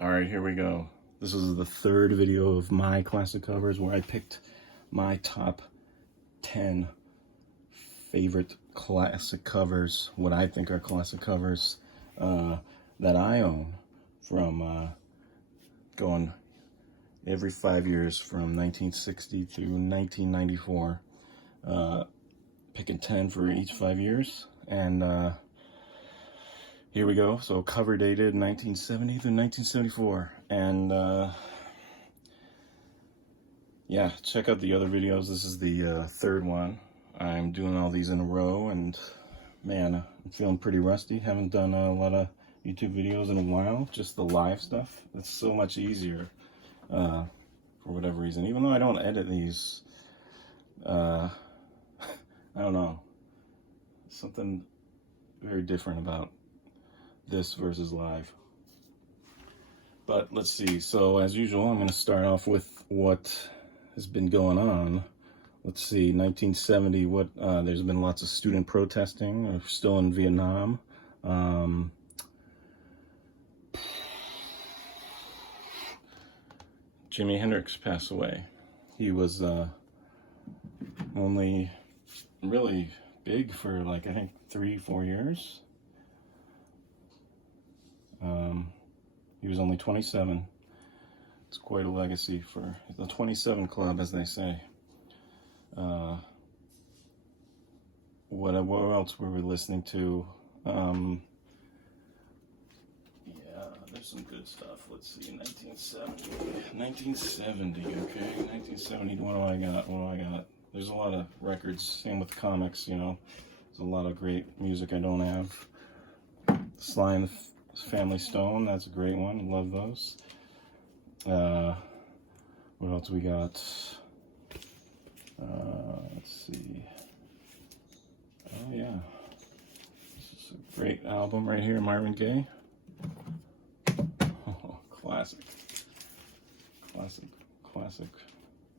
All right, here we go. This is the third video of my classic covers where I picked my top 10 favorite classic covers, what I think are classic covers that I own from going every 5 years from 1960 through 1994, picking 10 for each 5 years. And here we go. So cover dated 1970 through 1974. And yeah, check out the other videos. This is the third one. I'm doing all these in a row, and man, I'm feeling pretty rusty. Haven't done a lot of YouTube videos in a while, just the live stuff. It's so much easier for whatever reason. Even though I don't edit these, I don't know, something very different about this versus live. But let's see. So as usual, I'm going to start off with what has been going on. Let's see, 1970, there's been lots of student protesting. We're still in Vietnam. Jimi Hendrix passed away. He was only really big for like, I think 3-4 years. He was only 27. It's quite a legacy for the 27 Club, as they say. What else were we listening to? Yeah, there's some good stuff. Let's see, 1970, okay, 1970, what do I got? There's a lot of records, same with comics, you know. There's a lot of great music I don't have. Sly and the Family Stone, that's a great one, love those. What else we got? Let's see. Oh yeah, this is a great album right here, Marvin Gaye. Oh, classic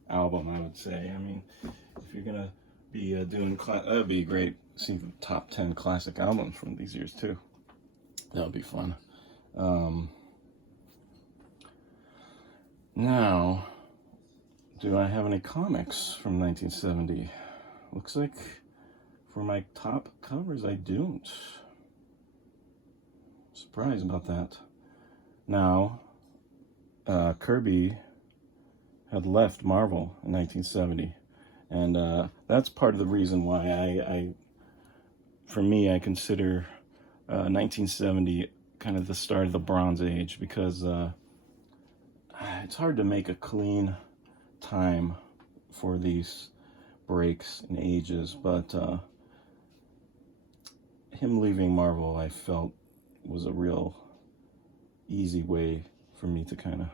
album, I would say. I mean, if you're gonna be doing that'd be great. See the top 10 classic albums from these years too. That would be fun. Now, do I have any comics from 1970? Looks like for my top covers, I don't. Surprised about that. Now, Kirby had left Marvel in 1970, and that's part of the reason why for me, I consider 1970 kind of the start of the Bronze Age, because it's hard to make a clean time for these breaks and ages, but him leaving Marvel, I felt, was a real easy way for me to kind of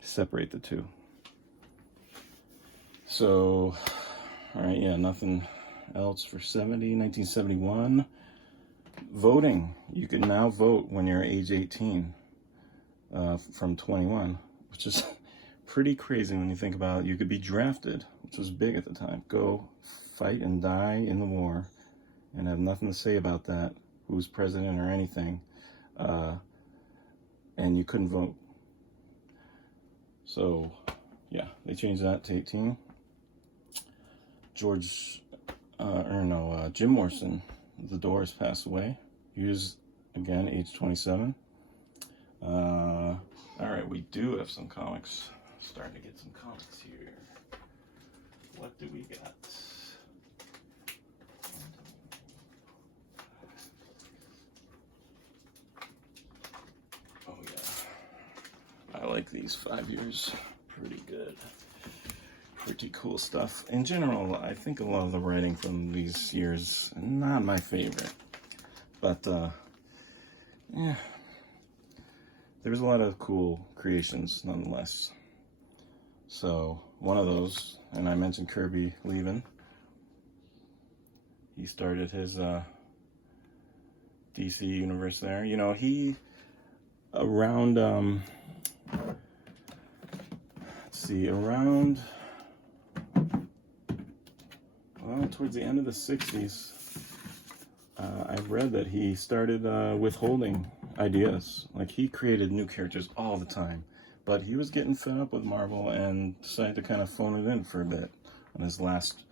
separate the two. So, all right, yeah, nothing else for 1971. Voting. You can now vote when you're age 18 from 21, which is pretty crazy when you think about it. You could be drafted, which was big at the time. Go fight and die in the war and have nothing to say about that, who's president or anything, and you couldn't vote. So, yeah, they changed that to 18. Jim Morrison, The Doors, passed away. He was, again, age 27. All right, we do have some comics. Starting to get some comics here. What do we got? Oh yeah, I like these 5 years. Pretty good. Pretty cool stuff. In general, I think a lot of the writing from these years, not my favorite. But, yeah, there's a lot of cool creations nonetheless. So, one of those, and I mentioned Kirby leaving. He started his DC universe there. You know, he, around, towards the end of the 60s, I've read that he started withholding ideas. Like, he created new characters all the time, but he was getting fed up with Marvel and decided to kind of phone it in for a bit in his last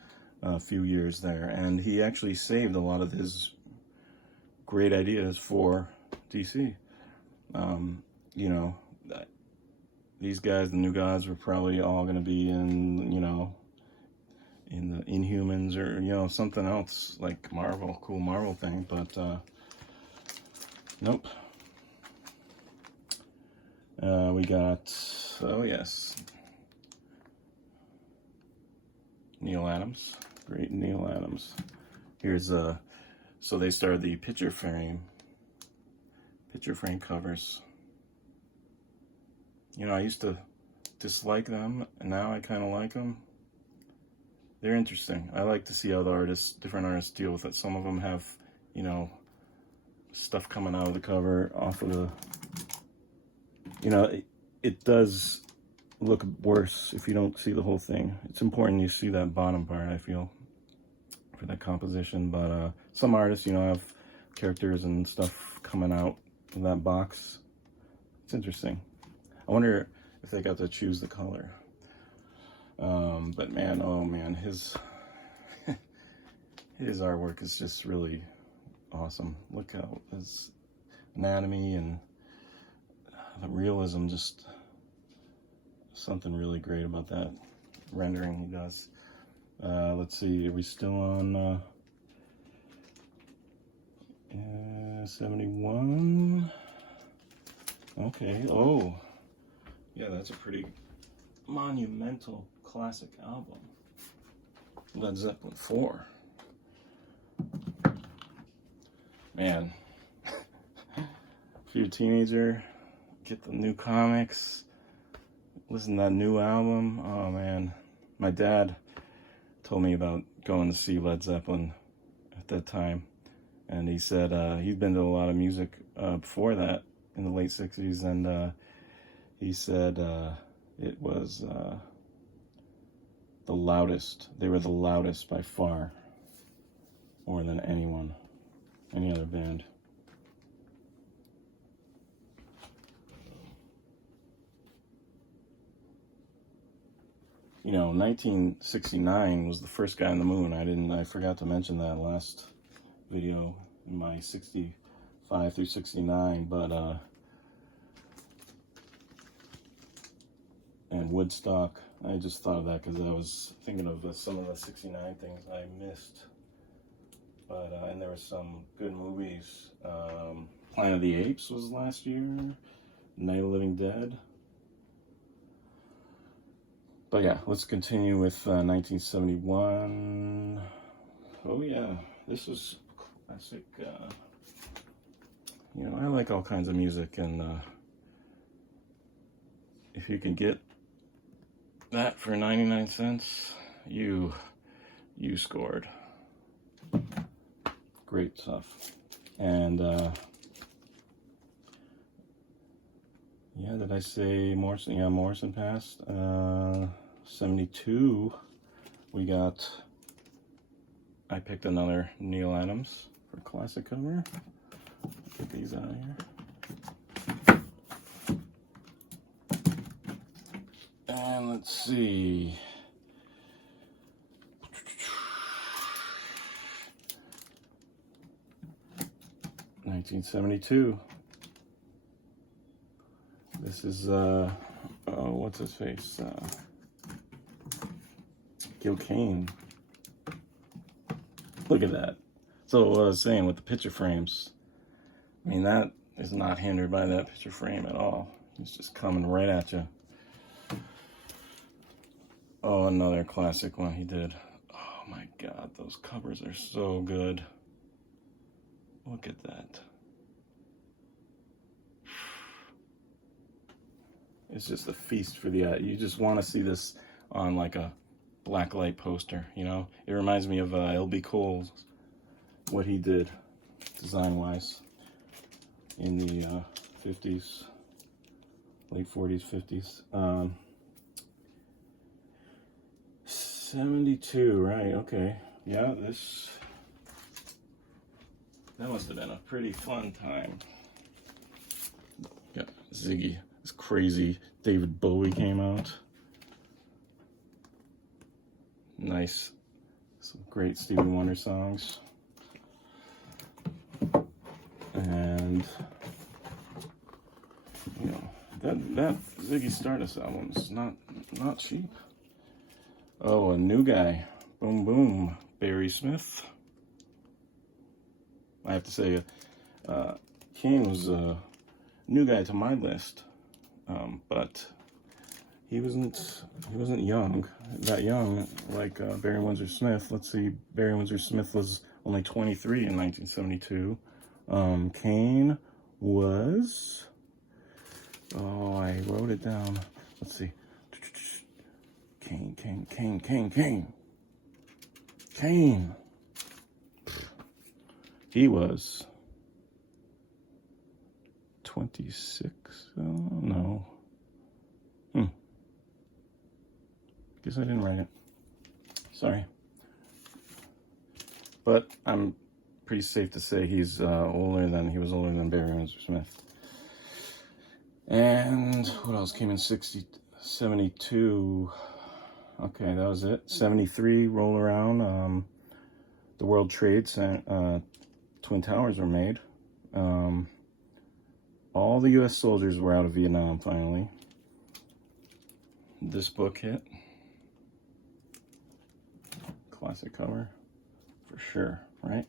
few years there. And he actually saved a lot of his great ideas for DC. You know, these guys, the new guys, were probably all going to be in, you know, in the Inhumans or, you know, something else like Marvel, cool Marvel thing, but nope. We got, oh yes, Neil Adams, great Neil Adams. Here's so they started the picture frame covers. You know, I used to dislike them, and now I kind of like them. They're interesting. I like to see how the different artists deal with it. Some of them have, you know, stuff coming out of the cover, off of the, you know, it does look worse if you don't see the whole thing. It's important you see that bottom part, I feel, for that composition. But some artists, you know, have characters and stuff coming out of that box. It's interesting. I wonder if they got to choose the color. But man, oh man, his artwork is just really awesome. Look how his anatomy and the realism, just something really great about that rendering he does. Let's see, are we still on 71? Okay, oh yeah, that's a pretty monumental classic album. Led Zeppelin 4. Man, if you're a teenager, get the new comics, listen to that new album. Oh man, my dad told me about going to see Led Zeppelin at that time, and he said he'd been to a lot of music before that in the late 60s, and he said it was the loudest. They were the loudest by far, more than anyone, any other band. You know, 1969 was the first guy on the moon. I forgot to mention that last video in my 65 through 69, but and Woodstock. I just thought of that because I was thinking of some of the 69 things I missed. But, and there were some good movies. Planet of the Apes was last year. Night of the Living Dead. But yeah, let's continue with 1971. Oh yeah, this was classic. You know, I like all kinds of music, and if you can get that for 99 cents, you scored. Great stuff. And yeah, did I say Morrison? Yeah, Morrison passed. 72, I picked another Neil Adams for classic cover. Get these out of here. And let's see. 1972. This is oh, what's his face? Gil Kane. Look at that. So what I was saying with the picture frames, I mean, that is not hindered by that picture frame at all. It's just coming right at you. Oh, another classic one he did. Oh my God, those covers are so good. Look at that. It's just a feast for the eye. You just want to see this on like a blacklight poster, you know? It reminds me of L.B. Cole's, what he did design-wise in the 50s, late 40s, 50s. 72, right, okay. Yeah, that must have been a pretty fun time. Ziggy. It's crazy. David Bowie came out. Nice. Some great Stevie Wonder songs. And, you know, that Ziggy Stardust album is not cheap. Oh, a new guy. Boom, boom. Barry Smith. I have to say, Kane was a new guy to my list, but he wasn't that young like Barry Windsor Smith. Let's see, Barry Windsor Smith was only 23 in 1972. Kane was, oh, I wrote it down. Let's see. Kane. He was 26. Oh, no. Guess I didn't write it. Sorry. But I'm pretty safe to say he was older than Barry Windsor Smith. And what else came in 72? Okay, that was it. 73, Roll Around. The World Trade Center, Twin Towers were made. All the U.S. soldiers were out of Vietnam finally. This book hit. Classic cover, for sure, right?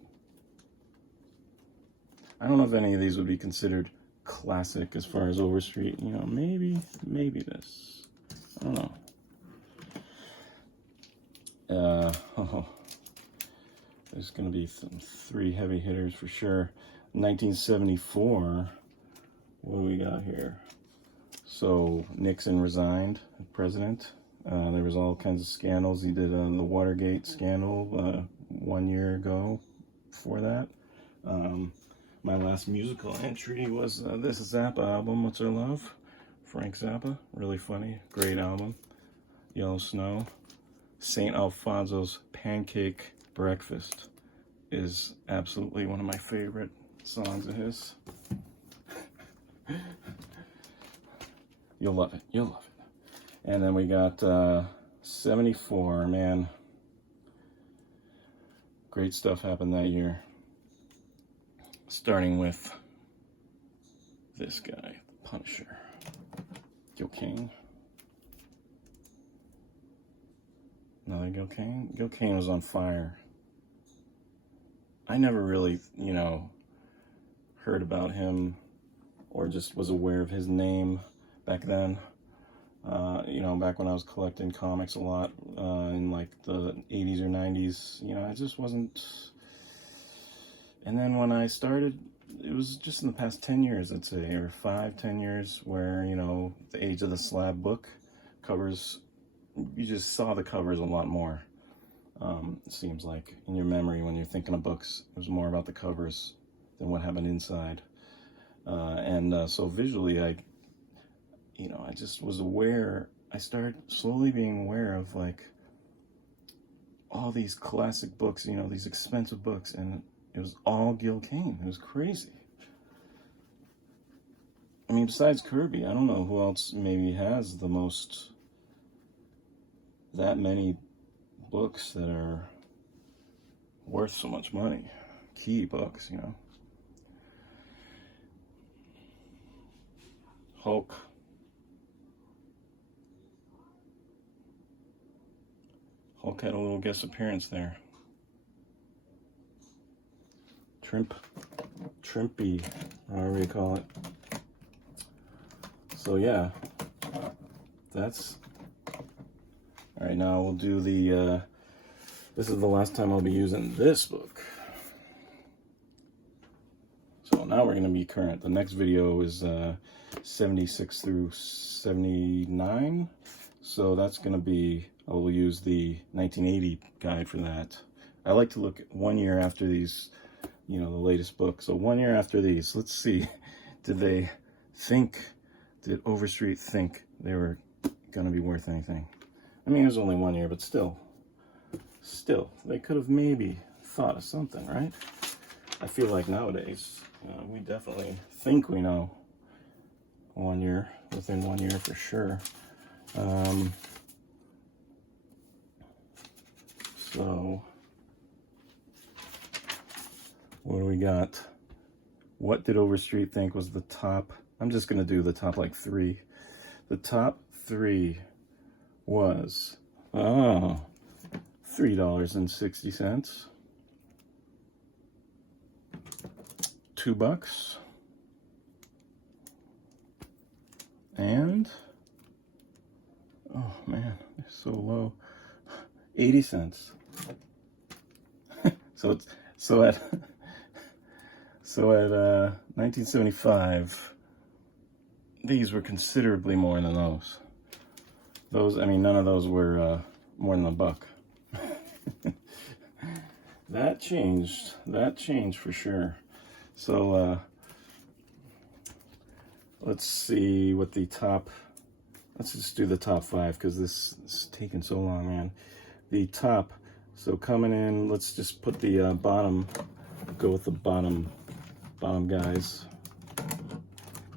I don't know if any of these would be considered classic as far as Overstreet. You know, maybe this. I don't know. There's going to be some 3 heavy hitters for sure. 1974. What do we got here? So Nixon resigned, president. There was all kinds of scandals. He did the Watergate scandal 1 year ago. Before that, my last musical entry was this Zappa album, which I love. Frank Zappa, really funny, great album. Yellow Snow. St. Alfonso's Pancake Breakfast is absolutely one of my favorite songs of his. You'll love it. You'll love it. And then we got 74, man. Great stuff happened that year. Starting with this guy, the Punisher. Gil Kane. Another Gil Kane. Gil Kane was on fire. I never really, you know, heard about him or just was aware of his name back then. You know, back when I was collecting comics a lot in like the 80s or 90s, you know, I just wasn't. And then when I started, it was just in the past 10 years, I'd say, or 5-10 years, where, you know, the Age of the Slab book covers, you just saw the covers a lot more. It seems like in your memory when you're thinking of books, it was more about the covers than what happened inside. So visually, I just was aware. I started slowly being aware of like all these classic books, you know, these expensive books, and it was all Gil Kane. It was crazy. I mean, besides Kirby, I don't know who else maybe has that many books that are worth so much money. Key books, you know. Hulk. Hulk had a little guest appearance there. Trimpy, however you call it. So yeah, that's all right. Now we'll do the. This is the last time I'll be using this book. So now we're gonna be current. The next video is 76 through 79. So that's gonna be. I will use the 1980 guide for that. I like to look 1 year after these, you know, the latest book. So 1 year after these, let's see, did Overstreet think they were gonna be worth anything? I mean, it was only 1 year, but still, they could have maybe thought of something, right? I feel like nowadays, we definitely think we know 1 year, within 1 year for sure. So what do we got? What did Overstreet think was the top? I'm just gonna do the top like 3. The top 3 was $3.60, $2, and oh man, they're so low, 80 cents. So at 1975, these were considerably more than those. I mean, none of those were more than $1. That changed for sure. So let's see what the top, let's just do the top 5 because this is taking so long, man. The top, so coming in, let's just put the bottom, go with the bottom guys.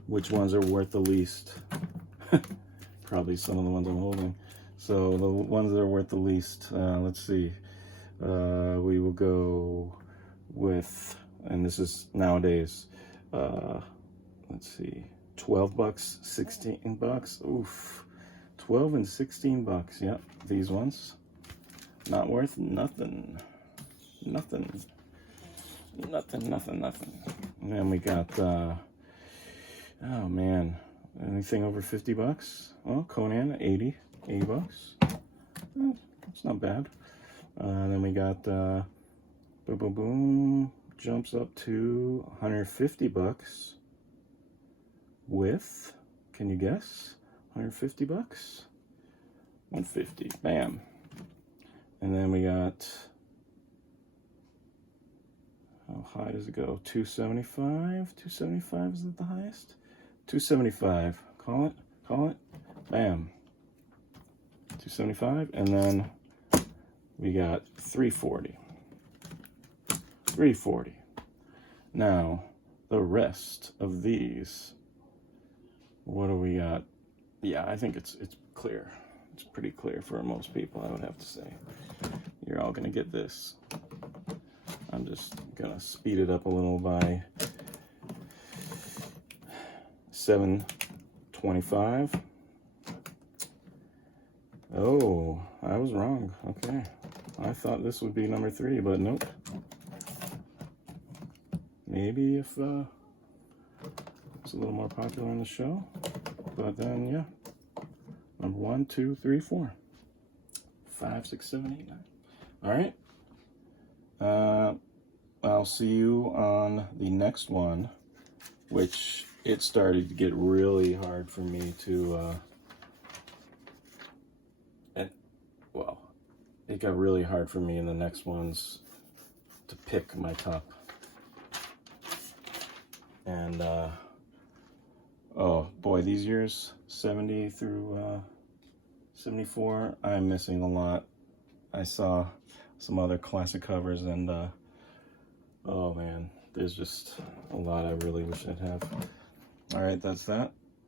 Which ones are worth the least? Probably some of the ones I'm holding. So the ones that are worth the least, let's see. We will go with, and this is nowadays, let's see, $12, $16. Oof, 12 and $16. Yep, these ones, not worth nothing. Nothing. And then we got, oh man, anything over $50? Well, Conan, 80 bucks. It's not bad. Then we got boom, boom, boom, jumps up to $150 with, can you guess? $150? 150, bam. And then we got, how high does it go? 275? 275 is it the highest? 275. Call it. Bam. 275. And then we got 340. 340. Now, the rest of these, what do we got? Yeah, I think it's clear. It's pretty clear for most people, I would have to say. You're all gonna get this. I'm just gonna speed it up a little by 725. Oh, I was wrong. Okay. I thought this would be number 3, but nope. Maybe if it's a little more popular in the show. But then, yeah. Number 1, 2, 3, 4. 5, 6, 7, 8, 9. All right. I'll see you on the next one, which it started to get really hard for me to, well, it got really hard for me in the next ones to pick my top. And, oh boy, these years, 70 through 74, I'm missing a lot. I saw some other classic covers and, oh man, there's just a lot I really wish I'd have. All right, that's that.